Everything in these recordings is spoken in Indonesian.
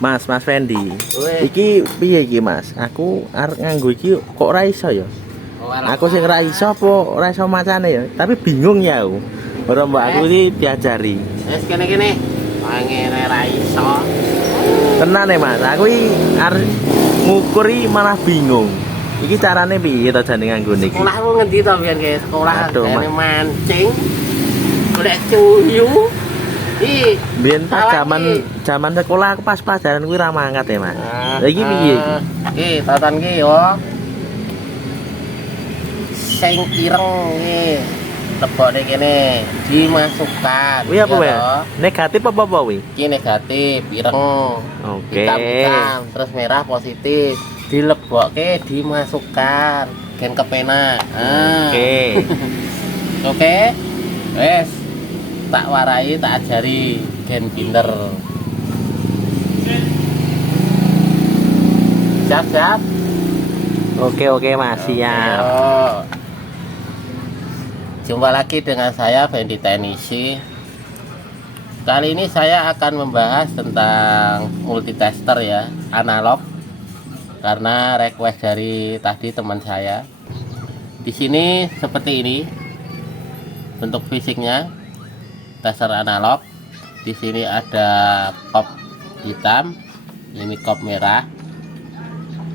Mas Fendi. Weh. Iki piye iki, Mas? Aku arep nganggo iki kok ora iso ya? Aku sing ora iso apa ora iso macane ya? Tapi bingung ya aku. Ora mbak aku iki diajari. Wes kene-kene. Pangene ra iso. Tenan ya, Mas. Aku iki arep ngukuri malah bingung. Iki carane piye to jane nganggo niki? Sekolahmu ngendi to biyen ke sekolah Aduh, jane Mas. mancing. Golek cuyu. Ih, Biyen pas salah iki. zaman sekolah aku pas pelajaran kuwi ra mangkat ya, Mas. Lah iki piye iki? Iki tonton ki yo. Sing ireng iki. Lebokne kene dimasukkan. Kuwi apa ya wae? toh. Negatif apa kuwi? Iki negatif, ireng. Oke. Hitam-hitam, terus merah positif. Dilebokke dimasukkan. Gen kepenak. Oke. Oke. Wes. Tak warai, tak ajari gen pinter. Siap-siap. Oke, Mas. Siap. Ayo. Jumpa lagi dengan saya Fendi Teknisi. Kali ini saya akan membahas tentang multitester ya, analog. Karena request dari tadi teman saya. Di sini seperti ini bentuk fisiknya, tester analog. Di sini ada kop hitam, ini kop merah.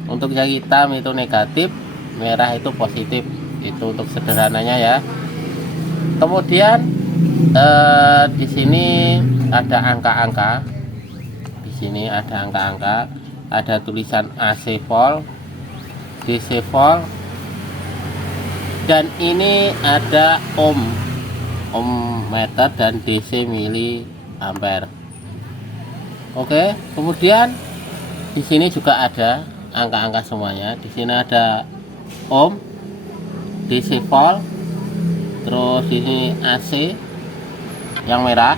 Untuk yang hitam itu negatif, merah itu positif. Itu untuk sederhananya ya. Kemudian di sini ada angka-angka. Di sini ada angka-angka, ada tulisan AC volt, DC volt, dan ini ada ohm meter dan DC mili ampere. Oke, kemudian di sini juga ada angka-angka semuanya. Di sini ada ohm, DC volt, terus ini AC yang merah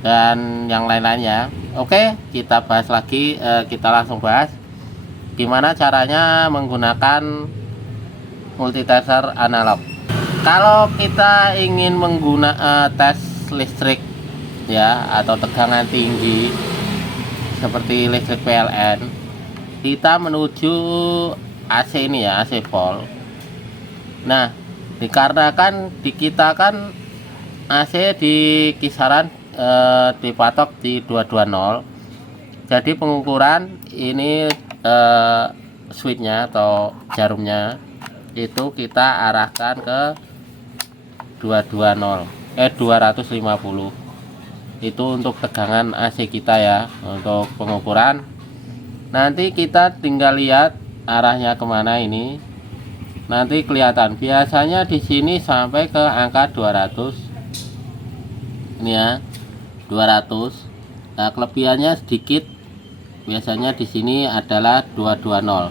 dan yang lain-lainnya. Oke, kita bahas lagi. Kita langsung bahas gimana caranya menggunakan multitester analog. Kalau kita ingin menggunakan tes listrik ya, atau tegangan tinggi seperti listrik PLN, kita menuju AC ini ya, AC volt. Nah, dikarenakan di kita kan AC di kisaran dipatok di 220. Jadi pengukuran ini switchnya atau jarumnya itu kita arahkan ke 250. Itu untuk tegangan AC kita ya, untuk pengukuran. Nanti kita tinggal lihat arahnya kemana ini. Nanti kelihatan. Biasanya di sini sampai ke angka 200. Ini ya, 200. Nah, kelebihannya sedikit. Biasanya di sini adalah 220.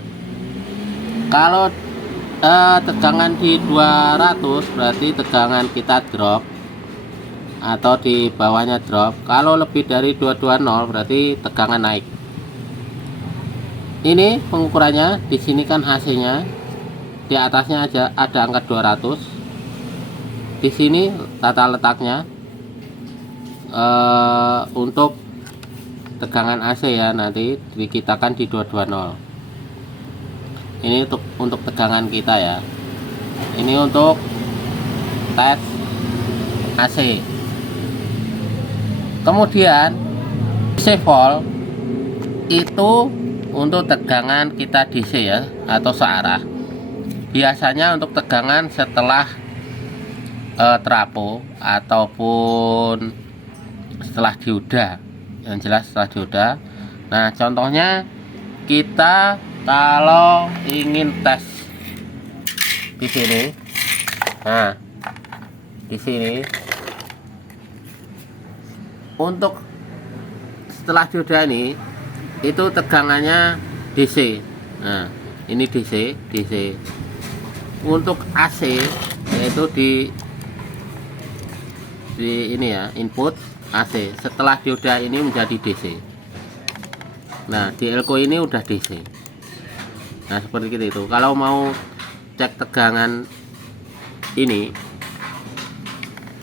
Kalau tegangan di 200 berarti tegangan kita drop atau di bawahnya drop. Kalau lebih dari 220 berarti tegangan naik. Ini pengukurannya. Di sini kan AC-nya, di atasnya aja ada angka 200. Di sini tata letaknya untuk tegangan AC ya, nanti dikitakan di 220. Ini untuk tegangan kita ya. Ini untuk tes AC. Kemudian DC volt itu untuk tegangan kita DC ya, atau searah. Biasanya untuk tegangan setelah trafo ataupun setelah dioda, yang jelas setelah dioda. Nah, contohnya kita kalau ingin tes di sini, nah di sini untuk setelah dioda ini itu tegangannya DC. Nah, ini DC. Untuk AC yaitu di ini ya, input AC. Setelah dioda ini menjadi DC. Nah, di elko ini udah DC. Nah, seperti itu. Kalau mau cek tegangan ini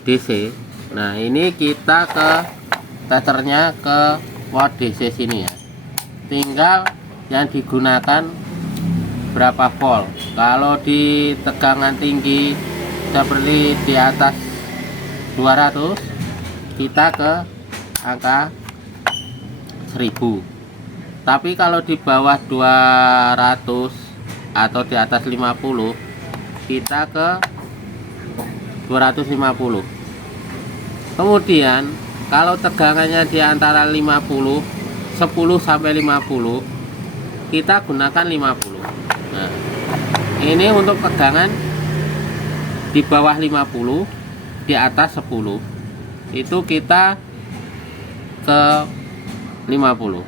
DC, nah ini kita ke testernya ke port DC sini ya. Tinggal yang digunakan berapa volt. Kalau di tegangan tinggi seperti di atas 200, kita ke angka 1000. Tapi kalau di bawah 200 atau di atas 50, kita ke 250. Kemudian kalau tegangannya di antara 50, 10 sampai 50, kita gunakan 50. Nah, ini untuk tegangan di bawah 50, di atas 10, itu kita ke 50.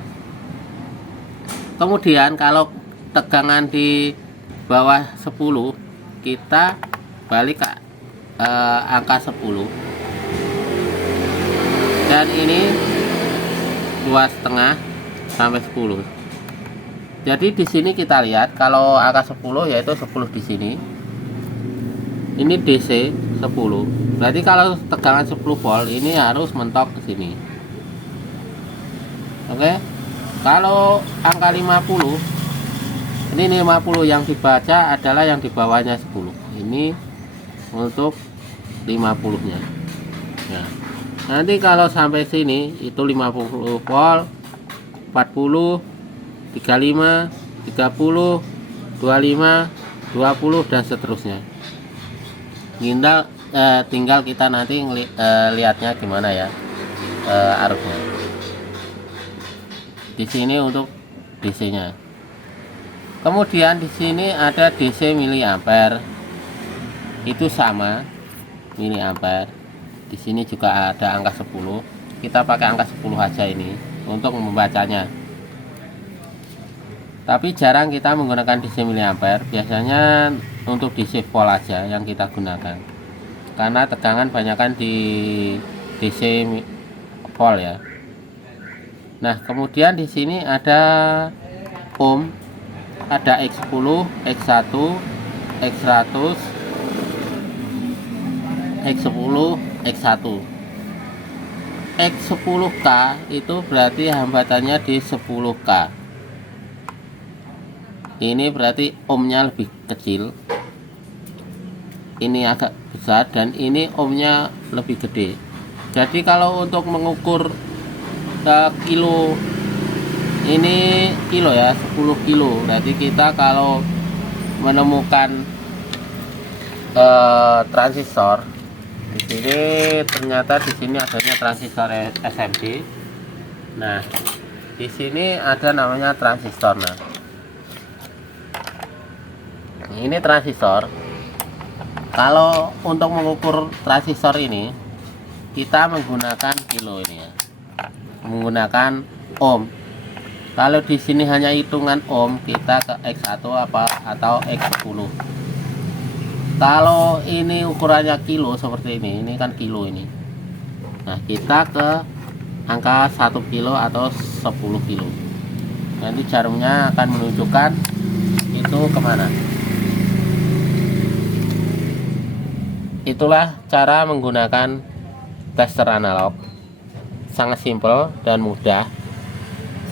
Kemudian kalau tegangan di bawah 10, kita balik ke angka 10. Dan ini 2,5 sampai 10. Jadi di sini kita lihat kalau angka 10 yaitu 10 di sini. Ini DC 10. Berarti kalau tegangan 10 volt ini harus mentok ke sini. Oke. Kalau angka 50, ini 50 yang dibaca adalah yang di bawahnya 10. Ini untuk 50-nya. Nah, nanti kalau sampai sini itu 50 volt, 40, 35, 30, 25, 20 dan seterusnya. Tinggal kita nanti lihatnya gimana ya arusnya. Di sini untuk DC-nya. Kemudian di sini ada DC miliampere. Itu sama miliampere. Di sini juga ada angka 10. Kita pakai angka 10 aja ini untuk membacanya. Tapi jarang kita menggunakan DC miliampere. Biasanya untuk DC volt aja yang kita gunakan. Karena tegangan banyakkan di DC volt ya. Nah, kemudian di sini ada ohm, ada X10, X1, X100, X10, X1. X10K itu berarti hambatannya di 10K. Ini berarti ohmnya lebih kecil. Ini agak besar dan ini ohmnya lebih gede. Jadi kalau untuk mengukur kilo, ini kilo ya, 10 kilo. Berarti kita kalau menemukan transistor di sini, ternyata di sini adanya transistor SMD. Nah, di sini ada namanya transistor. Nah, ini transistor. Kalau untuk mengukur transistor ini, kita menggunakan kilo ini ya, menggunakan ohm. Kalau di sini hanya hitungan ohm, kita ke X1 atau X10. Kalau ini ukurannya kilo seperti ini kan kilo ini. Nah, kita ke angka 1 kilo atau 10 kilo. Nanti jarumnya akan menunjukkan itu kemana. Itulah cara menggunakan tester analog. Sangat simpel dan mudah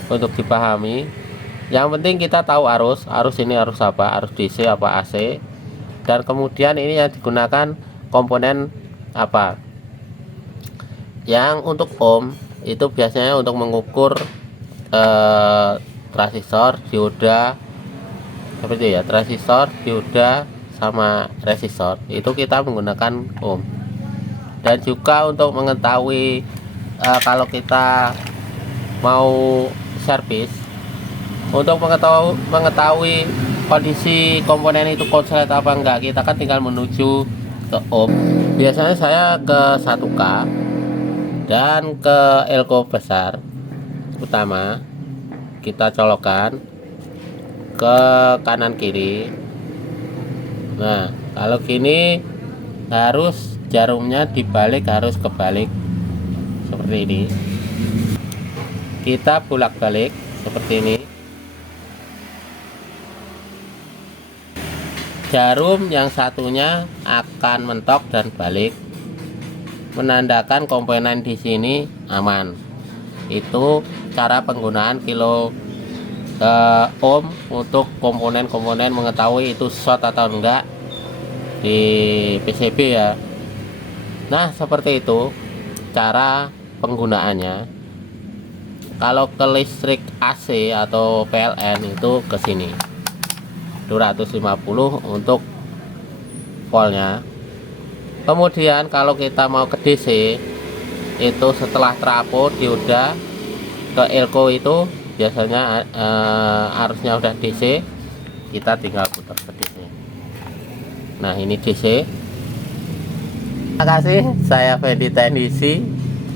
untuk dipahami. Yang penting kita tahu arus ini arus apa, arus DC apa AC, dan kemudian ini yang digunakan komponen apa. Yang untuk ohm itu biasanya untuk mengukur transistor, dioda, seperti ya, transistor, dioda sama resistor, itu kita menggunakan ohm. Dan juga untuk mengetahui kalau kita mau servis, untuk mengetahui kondisi komponen itu konslet apa enggak, kita kan tinggal menuju ke ohm. Biasanya saya ke 1K dan ke elko besar utama, kita colokkan ke kanan kiri. Nah, kalau gini harus jarumnya dibalik, harus kebalik seperti ini. Kita bolak-balik seperti ini. Jarum yang satunya akan mentok dan balik, menandakan komponen di sini aman. Itu cara penggunaan kilo ohm untuk komponen-komponen, mengetahui itu short atau enggak di PCB ya. Nah seperti itu cara penggunaannya. Kalau ke listrik AC atau PLN itu ke sini 250 untuk voltnya. Kemudian kalau kita mau ke DC itu setelah trafo dioda ke elko itu biasanya arusnya udah DC, kita tinggal putar ke DC. Nah ini DC. Terima kasih, saya Fendi Teknisi,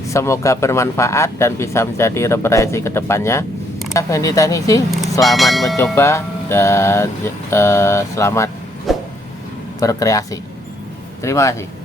semoga bermanfaat dan bisa menjadi referensi kedepannya. Saya Fendi Teknisi, selamat mencoba dan selamat berkreasi. Terima kasih.